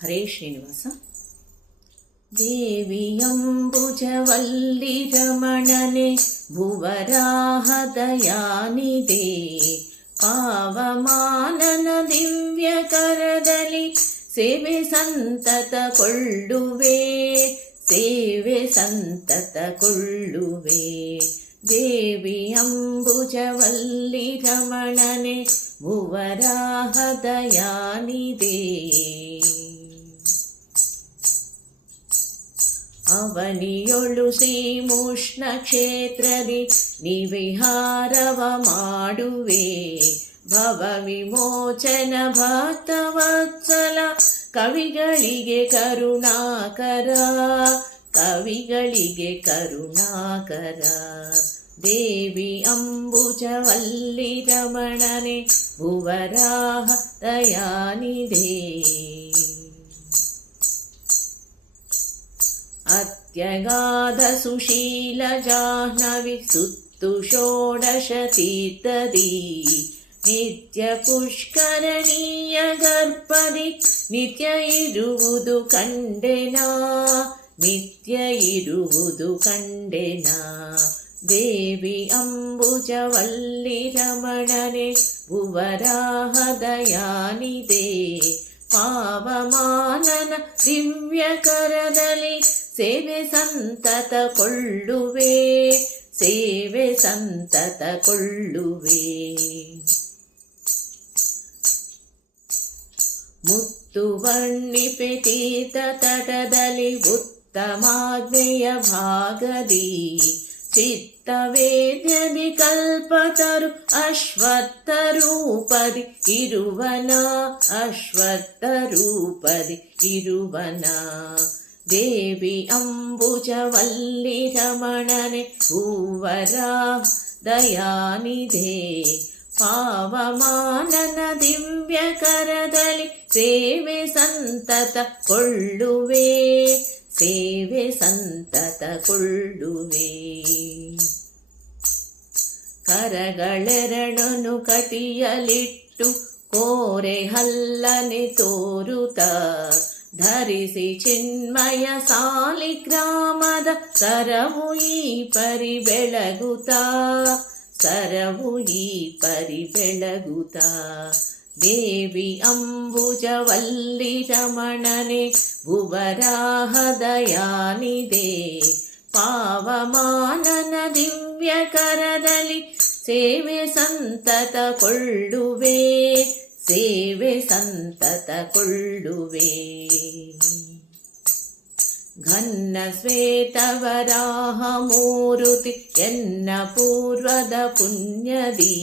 ಹರೇ ಶ್ರೀನಿವಾಸ. ದೇವಿಯಂಬುಜವಲ್ಲಿ ರಮಣನೆ ಭುವರಾಹದಯಾನಿದೆ, ಪಾವಮಾನನ ದಿವ್ಯ ಕರದಲ್ಲಿ ಸೇವೆ ಸಂತತ ಕೊಳ್ಳುವೆ, ಸೇವೆ ಸಂತತ ಕೊಳ್ಳುವೆ. ದೇವಿ ಅಂಬುಜವಲ್ಲಿ ರಮಣನೆ ಭುವರಾಹದಯಾನಿದೆ. ಅವನಿಯೊಳು ಶ್ರೀಮೂಷ್ಣ ಕ್ಷೇತ್ರದಿ ನಿವಿಹಾರವ ಮಾಡುವೆ, ಭವ ವಿಮೋಚನ ಭಕ್ತವತ್ಸಲ ಕವಿಗಳಿಗೆ ಕರುಣಾಕರ, ಕವಿಗಳಿಗೆ ಕರುಣಾಕರ. ದೇವಿ ಅಂಬುಜವಲ್ಲಿ ರಮಣನೆ ಭುವರಾಹದಯಾನಿದೆ. ಅತ್ಯಗಾಧ ಸುಶೀಲ ಜಾಹ್ನವಿ ಸುತ್ತು ಷೋಡಶ ತೀರ್ಥದಿ, ನಿತ್ಯ ಪುಷ್ಕರಣೀಯ ಗರ್ಭದಿ ನಿತ್ಯ ಇರುವುದು ಕಂಡೆನಾ, ನಿತ್ಯ ಇರುವುದು ಕಂಡೆನಾ. ದೇವಿ ಅಂಬುಜವಲ್ಲಿ ರಮಣನೆ ಭುವರಾಹದಯಾನಿದೆ, ಪಾವಮಾನನ ದಿವ್ಯ ಕರದಲ್ಲಿ ಸೇವೆ ಸಂತತ ಕೊಳ್ಳುವೆ, ಸೇವೆ ಸಂತತ ಕೊಳ್ಳುವೆ. ಮುತ್ತು ವರ್ಣಿಪೆ ತೀರ್ಥ ತಟದಲ್ಲಿ ಉತ್ತಮಾಜ್ಞೆಯ ಭಾಗದಿ, ಚಿತ್ತವೇದ್ಯದಿ ಕಲ್ಪತರು ಅಶ್ವತ್ಥ ರೂಪದಿ ಇರುವನ, ಅಶ್ವತ್ಥ ರೂಪದಿ ಇರುವನ. ದೇವಿ ಅಂಬುಜವಲ್ಲಿ ರಮಣನೆ ಭುವರಾಹದಯಾನಿದೆ, ಪಾವಮಾನನ ದಿವ್ಯ ಕರದಲ್ಲಿ ಸೇವೆ ಸಂತತ ಕೊಳ್ಳುವೆ, ಸೇವೆ ಸಂತತ ಕೊಳ್ಳುವೆ. ಕರಗಳೆರಡನು ಕಟಿಯಲಿಟ್ಟು ಕೋರೆ ಹಲ್ಲನೆ ತೋರುತ್ತ, ಧರಿಸಿ ಚಿನ್ಮಯ ಸಾಲಿಗ್ರಾಮದ ಸರವು ಈ ಪರಿ ಬೆಳಗುತ್ತ, ಸರವು ಈ ಪರಿ ಬೆಳಗುತ್ತ. ದೇವಿ ಅಂಬುಜವಲ್ಲಿ ರಮಣನೆ ಭುವರಾಹದಯಾನಿದೆ, ಪಾವಮಾನನ ದಿವ್ಯ ಕರದಲ್ಲಿ ಸೇವೆ ಸಂತತ ಕೊಳ್ಳುವೆ, ಸೇವೆ ಸಂತತ ಕೊಳ್ಳುವೆ. ಘನ್ನ ಶ್ವೇತವರಾಹ ಮೂರುತಿ ಎನ್ನ ಪೂರ್ವದ ಪುಣ್ಯದಿ,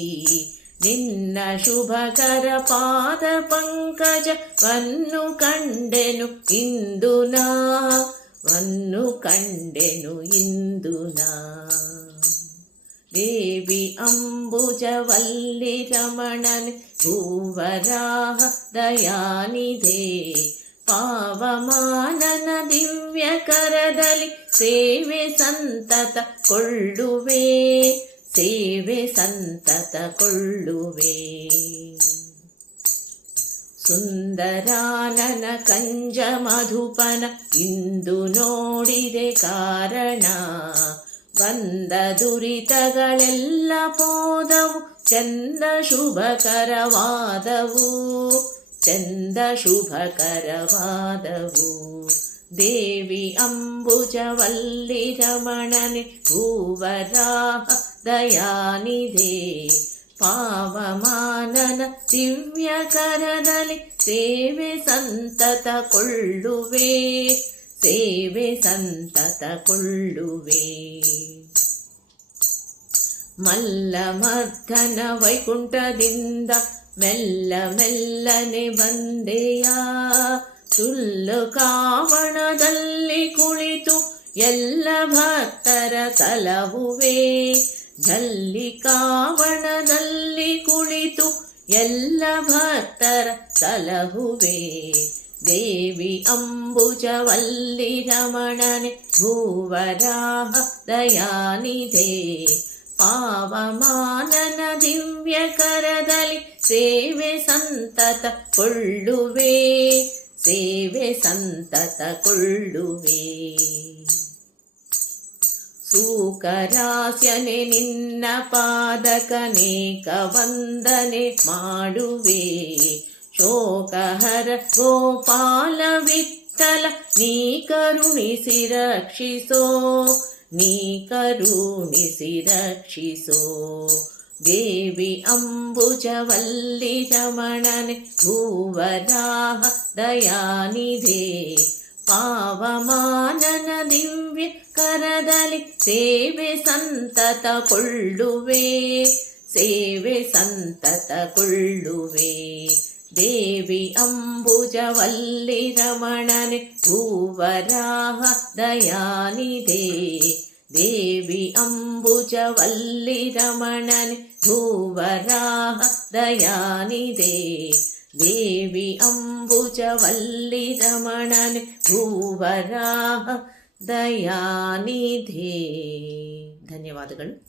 ನಿನ್ನ ಶುಭಕರ ಪಾದ ಪಂಕಜವನ್ನು ಕಂಡೆನು ಇಂದು ನಾ, ವನ್ನು ಕಂಡೆನು ಇಂದು ನಾ. ದೇವಿ ಅಂಬುಜವಲ್ಲಿ ರಮಣನೆ ಭುವರಾಹದಯಾನಿದೆ, ಪಾವಮಾನನ ದಿವ್ಯ ಕರದಲ್ಲಿ ಸೇವೆ ಸಂತತ ಕೊಳ್ಳುವೆ, ಸೇವೆ ಸಂತತ ಕೊಳ್ಳುವೆ. ಸುಂದರಾನನ ಕಂಜ ಮಧುಪನ ಇಂದು ನೋಡಿದೆ ಕಾರಣ, ಬಂದ ದುರಿತಗಳೆಲ್ಲ ಹೋದವು ಚಂದ ಶುಭಕರವಾದವು, ಚಂದ ಶುಭಕರವಾದವು. ದೇವಿ ಅಂಬುಜವಲ್ಲಿ ರಮಣನೆ ಭುವರಾಹದಯಾನಿದೆ, ಪಾವಮಾನನ ದಿವ್ಯ ಕರದಲ್ಲಿ ಸೇವೆ ಸಂತತ ಕೊಳ್ಳುವೆ, ಸೇವೆ ಸಂತತ ಕೊಳ್ಳುವೆ. ಮಲ್ಲಮರ್ಧನ ವೈಕುಂಠದಿಂದ ಮೆಲ್ಲ ಮೆಲ್ಲನೆ ಬಂದೆಯ, ಸುಲ್ಲು ಕಾವಣದಲ್ಲಿ ಕುಳಿತು ಎಲ್ಲ ಭಕ್ತರ ಸಲಹುವೆ, ಜಲ್ಲಿ ಕಾವಣದಲ್ಲಿ ಕುಳಿತು ಎಲ್ಲ ಭಕ್ತರ ಸಲಹುವೆ. ದೇವಿ ಅಂಬುಜವಲ್ಲಿ ರಮಣನೆ ಭುವರಾಹದಯಾನಿದೆ, ಪಾವಮಾನನ ದಿವ್ಯ ಕರದಲ್ಲಿ ಸೇವೆ ಸಂತತ ಕೊಳ್ಳುವೆ, ಸೇವೆ ಸೇವೆ ಸಂತತ ಕೊಳ್ಳುವೆ. ಸೂಕರಾಸ್ಯನೆ ನಿನ್ನ ಪಾದಕನೇಕ ವಂದನೆ ಮಾಡುವೆ. ಶೋಕಹರ ಗೋಪಾಲ ವಿಠಲ ನೀ ಕರುಣಿಸಿ ರಕ್ಷಿಸೋ, ನೀ ಕರುಣಿಸಿ ರಕ್ಷಿಸೋ. ದೇವಿ ಅಂಬುಜವಲ್ಲಿ ರಮಣನೆ ಭೂವರಾಹ ದಯಾನಿಧೆ. ಪಾವಮಾನನ ದಿವ್ಯ ಕರದಲ್ಲಿ ಸೇವೆ ಸಂತತ ಕೊಳ್ಳುವೆ, ಸೇವೆ ಸಂತತ ಕೊಳ್ಳುವೆ. ದೇವಿ ಅಂಬುಜವಲ್ಲಿ ರಮಣನೆ ಭೂವರಾಹ ದಯಾನಿಧೆ. ದೇವಿ ಅಂಬುಜವಲ್ಲಿ ರಮಣನೆ ಭೂವರಾಹ ದಯಾನಿಧೆ. ದೇವಿ ಅಂಬುಜವಲ್ಲಿ ರಮಣನೆ ಭೂವರಾಹ ದಯಾನಿಧೆ. ಧನ್ಯವಾದಗಳು.